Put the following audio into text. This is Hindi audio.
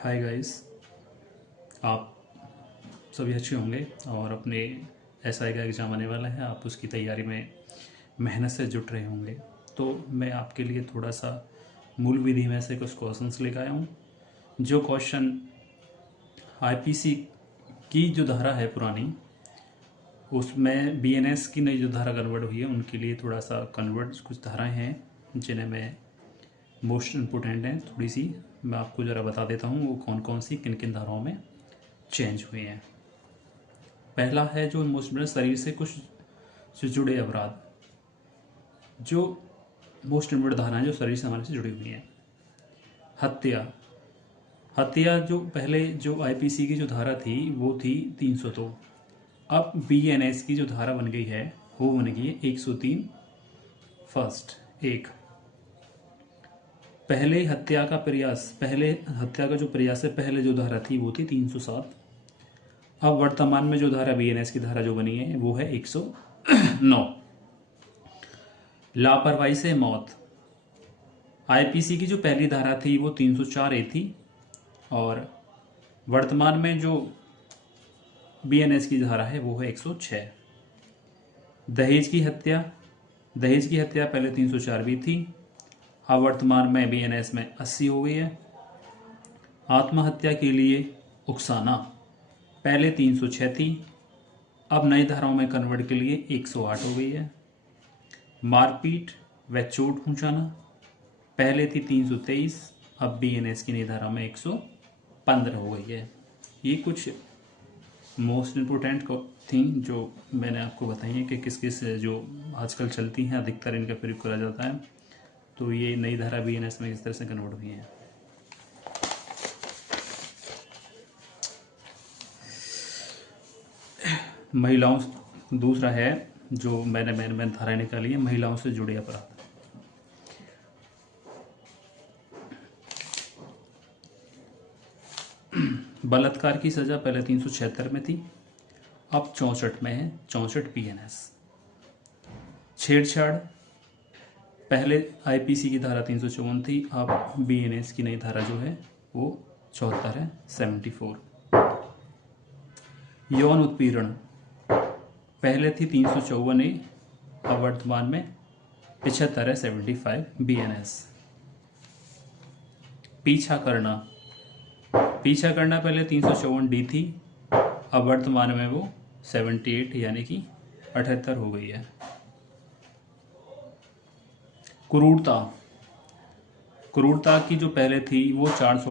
हाय गाइस, आप सभी अच्छे होंगे और अपने एसआई का एग्ज़ाम आने वाला है। आप उसकी तैयारी में मेहनत से जुट रहे होंगे। तो मैं आपके लिए थोड़ा सा मूल विधि में से कुछ क्वेश्चंस लेकर आया हूँ। जो क्वेश्चन आईपीसी की जो धारा है पुरानी, उसमें बीएनएस की नई जो धारा कन्वर्ट हुई है, उनके लिए थोड़ा सा कन्वर्ट कुछ धाराएँ हैं जिन्हें मैं मोस्ट इम्पोर्टेंट हैं। थोड़ी सी मैं आपको ज़रा बता देता हूँ वो कौन कौन सी किन किन धाराओं में चेंज हुए हैं। पहला है जो मोस्ट इम्पोर्टेंट, शरीर से कुछ से जुड़े अपराध। जो मोस्ट इम्पोर्टेंट धाराएं जो शरीर से हमारे से जुड़ी हुई हैं। हत्या। हत्या जो पहले जो आईपीसी की जो धारा थी वो थी 302। अब बीएनएस की जो धारा बन गई है वो बन गई है 103 फर्स्ट एक। पहले हत्या का प्रयास, पहले हत्या का जो प्रयास है, पहले जो धारा थी वो थी 307। अब वर्तमान में जो धारा बीएनएस की धारा जो बनी है वो है 109। लापरवाही से मौत। आईपीसी की जो पहली धारा थी वो 304 ए थी और वर्तमान में जो बीएनएस की धारा है वो है 106। दहेज की हत्या। दहेज की हत्या पहले 304 भी थी, अब वर्तमान में बीएनएस में 80 हो गई है। आत्महत्या के लिए उकसाना पहले 306 थी, अब नई धाराओं में कन्वर्ट के लिए 108 हो गई है। मारपीट व चोट पहुंचाना पहले थी 323, अब बीएनएस की नई धारा में 115 हो गई है। ये कुछ मोस्ट इम्पोर्टेंट थी जो मैंने आपको बताई है कि किस किस जो आजकल चलती हैं, अधिकतर इनका प्रयोग करा जाता है। तो ये नई धारा बीएनएस में इस तरह से कन्वर्ट हुई है। महिलाओं, दूसरा है जो मैंने धाराएं निकाली है, महिलाओं से जुड़े अपराध। बलात्कार की सजा पहले 376 में थी, अब 64 में है, 64 बीएनएस। छेड़छाड़ पहले आईपीसी की धारा 354 थी, अब बीएनएस की नई धारा जो है वो 74 है, 74। यौन उत्पीड़न पहले थी 354 ए, अब वर्तमान में 75 है, 75 बीएनएस। पीछा करना पहले 354 डी थी, अब वर्तमान में वो 78 यानी कि 78 हो गई है। क्रूरता की जो पहले थी वो 400